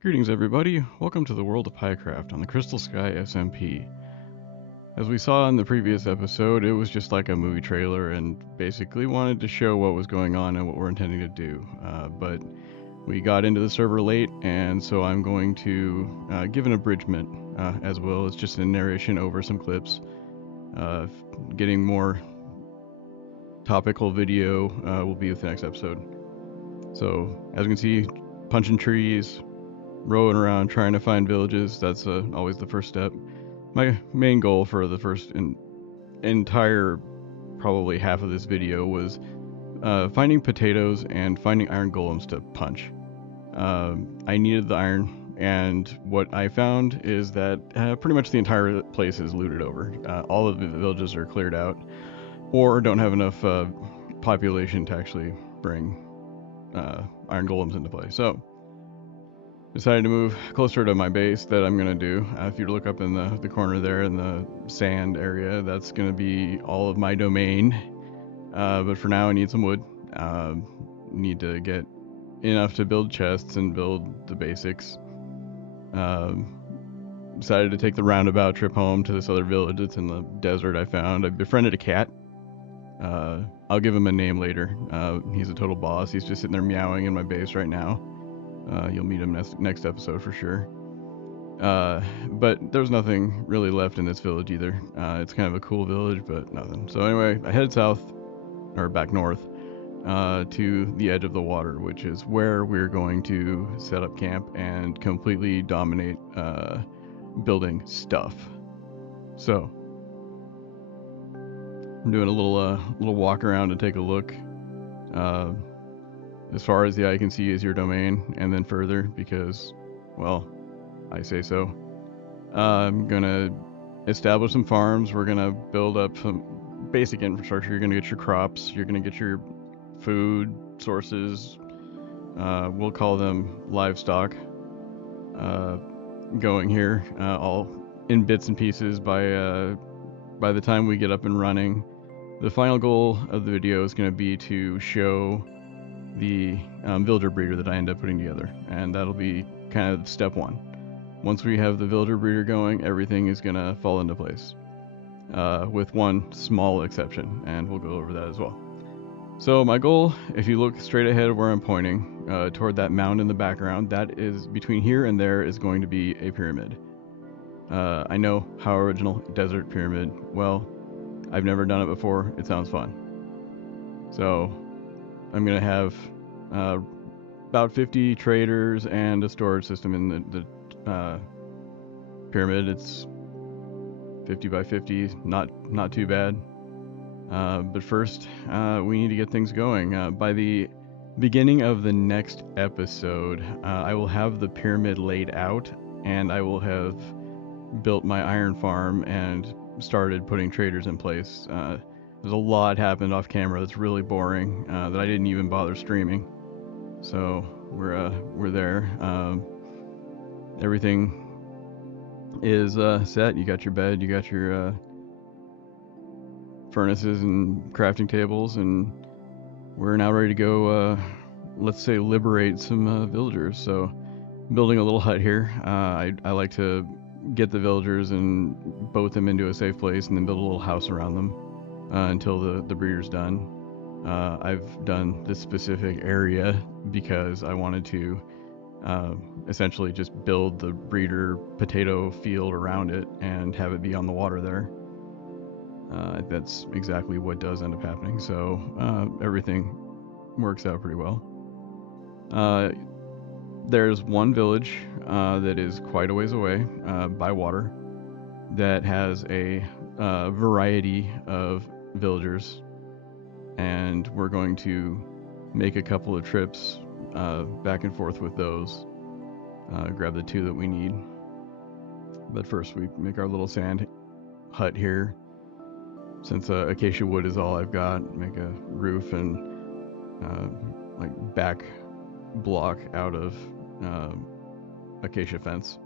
Greetings everybody, welcome to the world of Piecraft on the Crystal Sky SMP. As we saw in the previous episode, it was just like a movie trailer and basically wanted to show what was going on and what we're intending to do. But we got into the server late, and so I'm going to give an abridgment as well as just a narration over some clips. Getting more topical video will be with the next episode. So, as you can see, punching trees, rowing around trying to find villages. That's always the first step. My main goal for the first entire probably half of this video was finding potatoes and finding iron golems to punch. I needed the iron, and what I found is that pretty much the entire place is looted over. All of the villages are cleared out or don't have enough population to actually bring iron golems into play. So decided to move closer to my base that I'm going to do. If you look up in the corner there in the sand area, that's going to be all of my domain. But for now, I need some wood. Need to get enough to build chests and build the basics. Decided to take the roundabout trip home to this other village that's in the desert I found. I befriended a cat. I'll give him a name later. He's a total boss. He's just sitting there meowing in my base right now. You'll meet him next episode for sure. But there's nothing really left in this village either. It's kind of a cool village, but nothing. So anyway, I headed south, or back north, to the edge of the water, which is where we're going to set up camp and completely dominate building stuff. So I'm doing a little walk around to take a look. As far as the eye can see is your domain, and then further, because, well, I say so. I'm gonna establish some farms. We're gonna build up some basic infrastructure. You're gonna get your crops. You're gonna get your food sources. We'll call them livestock. Going here, all in bits and pieces by the time we get up and running. The final goal of the video is gonna be to show the villager breeder that I end up putting together, and that'll be kind of step one. Once we have the villager breeder going, everything is gonna fall into place, with one small exception, and we'll go over that as well. So my goal, if you look straight ahead where I'm pointing, toward that mound in the background, that is between here and there is going to be a pyramid. I know how original desert pyramid. Well, I've never done it before. It sounds fun. So I'm gonna have about 50 traders and a storage system in the pyramid. It's 50 by 50, not too bad. But first, we need to get things going. By the beginning of the next episode, I will have the pyramid laid out, and I will have built my iron farm and started putting traders in place. There's a lot happened off camera that's really boring that I didn't even bother streaming. So we're there. Everything is set. You got your bed. You got your furnaces and crafting tables, and we're now ready to go. Let's say liberate some villagers. So building a little hut here. I like to get the villagers and boat them into a safe place, and then build a little house around them. Until the breeder's done. I've done this specific area because I wanted to essentially just build the breeder potato field around it and have it be on the water there. That's exactly what does end up happening, so everything works out pretty well. There's one village that is quite a ways away by water that has a variety of villagers, and we're going to make a couple of trips back and forth with those, grab the two that we need. But first we make our little sand hut here, since acacia wood is all I've got. Make a roof and like back block out of acacia fence,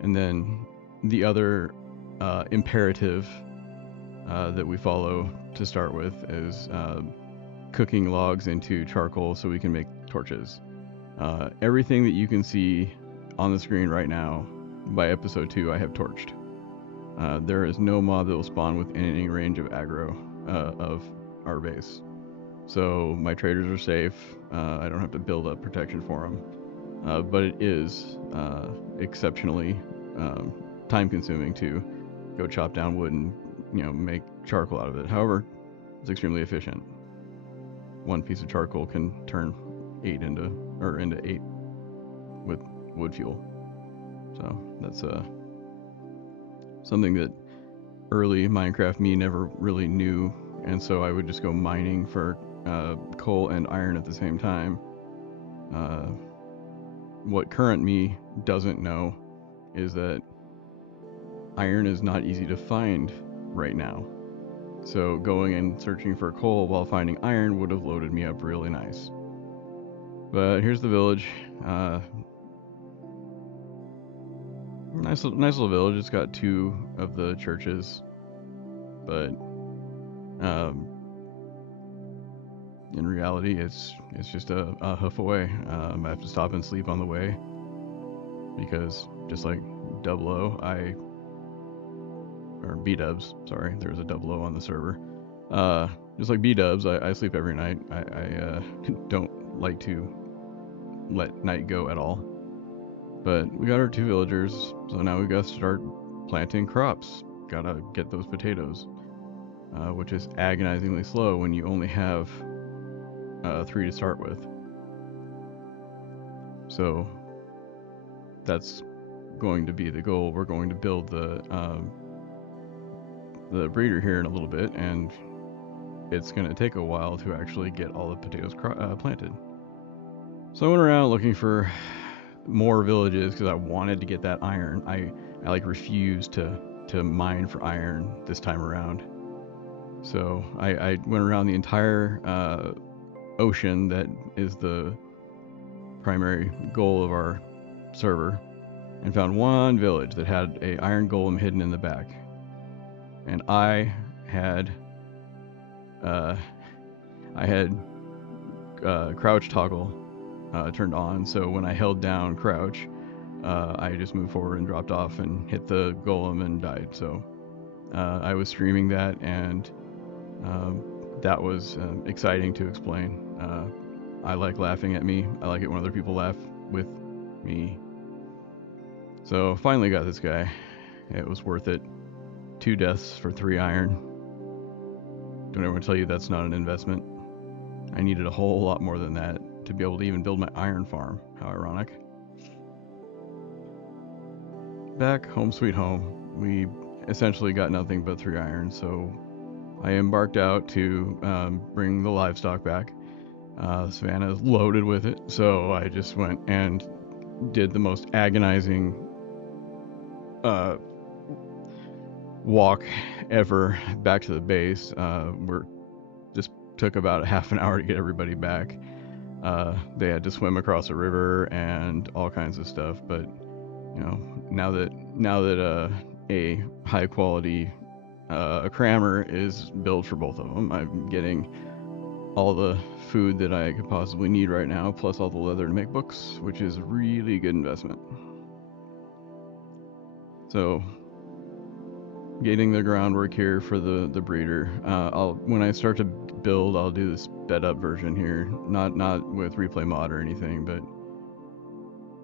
and then the other imperative that we follow to start with is cooking logs into charcoal so we can make torches. Everything that you can see on the screen right now, by episode 2, I have torched. There is no mob that will spawn within any range of aggro of our base. So my traders are safe. I don't have to build up protection for them. But it is exceptionally time consuming to go chop down wood and make charcoal out of it. However, it's extremely efficient. One piece of charcoal can turn 8 into 8 with wood fuel. So that's something that early Minecraft me never really knew, and so I would just go mining for coal and iron at the same time. What current me doesn't know is that iron is not easy to find right now. So going and searching for coal while finding iron would have loaded me up really nice. But here's the village. Nice little village. It's got 2 of the churches, but in reality, it's just a hoof away. I have to stop and sleep on the way because just like Double O, or B-dubs, sorry, there's a Double O on the server. Just like B-dubs, I sleep every night. I don't like to let night go at all. But we got our 2 villagers, so now we got to start planting crops. Gotta get those potatoes, which is agonizingly slow when you only have 3 to start with. So that's going to be the goal. We're going to build the breeder here in a little bit, and it's going to take a while to actually get all the potatoes planted. So I went around looking for more villages because I wanted to get that iron. I like refused to mine for iron this time around. So I went around the entire ocean that is the primary goal of our server and found one village that had a iron golem hidden in the back. And I had crouch toggle turned on, so when I held down crouch, I just moved forward and dropped off and hit the golem and died. So I was streaming that, and that was exciting to explain. I like laughing at me. I like it when other people laugh with me. So finally got this guy. It was worth it. 2 deaths for 3 iron. Don't ever tell you that's not an investment. I needed a whole lot more than that to be able to even build my iron farm. How ironic. Back home sweet home. We essentially got nothing but 3 iron, so I embarked out to bring the livestock back. Savannah's loaded with it, so I just went and did the most agonizing walk ever back to the base. We're just took about half an hour to get everybody back. They had to swim across a river and all kinds of stuff, but now that a high quality a crammer is built for both of them, I'm getting all the food that I could possibly need right now, plus all the leather to make books, which is a really good investment. So getting the groundwork here for the breeder. When I start to build, I'll do this sped up version here, not with replay mod or anything, but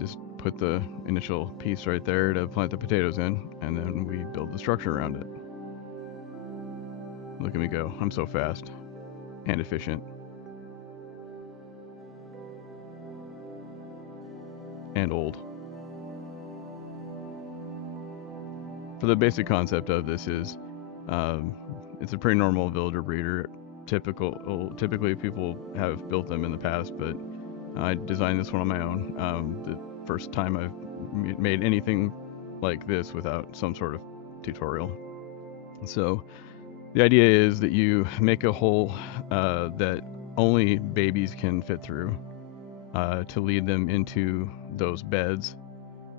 just put the initial piece right there to plant the potatoes in, and then we build the structure around it. Look at me go. I'm so fast and efficient and old. For the basic concept of this is, it's a pretty normal villager breeder. Typically people have built them in the past, but I designed this one on my own. The first time I've made anything like this without some sort of tutorial. So the idea is that you make a hole that only babies can fit through to lead them into those beds.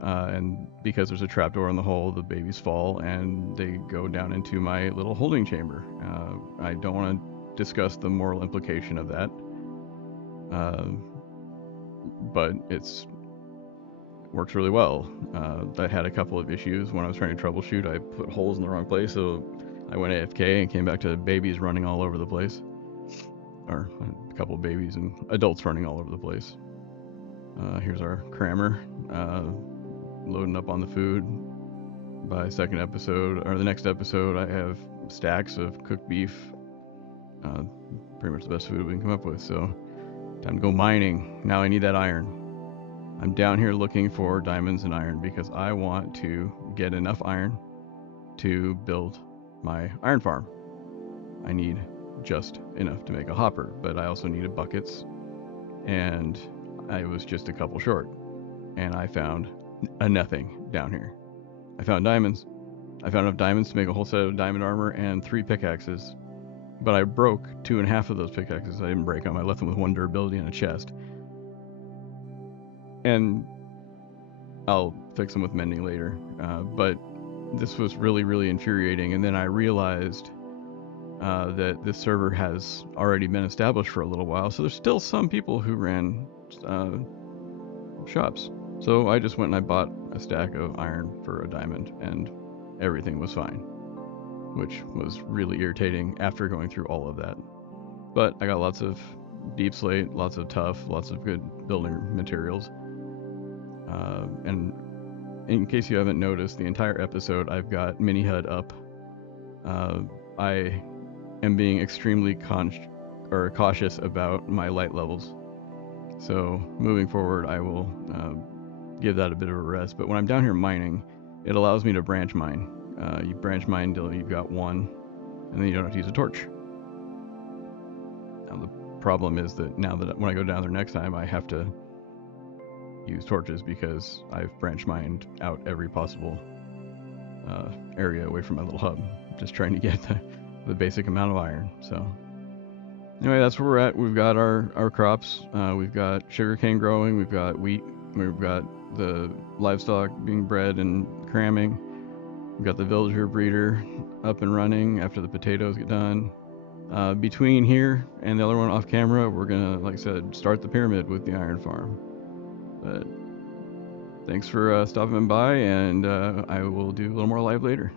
And because there's a trapdoor in the hole, the babies fall and they go down into my little holding chamber. I don't want to discuss the moral implication of that. but it's works really well. I had a couple of issues when I was trying to troubleshoot. I put holes in the wrong place, so I went AFK and came back to babies running all over the place, or a couple of babies and adults running all over the place. Here's our crammer, loading up on the food. By second episode, or the next episode, I have stacks of cooked beef. Pretty much the best food we can come up with. So, time to go mining. Now I need that iron. I'm down here looking for diamonds and iron because I want to get enough iron to build my iron farm. I need just enough to make a hopper, but I also needed buckets, and I was just a couple short. And I found a nothing down here. I found diamonds. I found enough diamonds to make a whole set of diamond armor and 3 pickaxes. But I broke 2.5 of those pickaxes. I didn't break them. I left them with 1 durability in a chest. And I'll fix them with mending later. But this was really, really infuriating. And then I realized that this server has already been established for a little while. So there's still some people who ran shops. So I just went and I bought a stack of iron for a diamond, and everything was fine, which was really irritating after going through all of that. But I got lots of deep slate, lots of tough, lots of good building materials. And in case you haven't noticed, the entire episode I've got mini HUD up. I am being extremely cautious about my light levels. So moving forward, I will give that a bit of a rest. But when I'm down here mining, it allows me to branch mine. You branch mine until you've got 1, and then you don't have to use a torch. Now the problem is that now that when I go down there next time, I have to use torches because I've branch mined out every possible area away from my little hub, just trying to get the basic amount of iron. So anyway, that's where we're at. We've got our crops. We've got sugarcane growing. We've got wheat. We've got the livestock being bred and cramming. We've got the villager breeder up and running after the potatoes get done. Between here and the other one off camera, we're gonna, like I said, start the pyramid with the iron farm. But thanks for stopping by, and I will do a little more live later.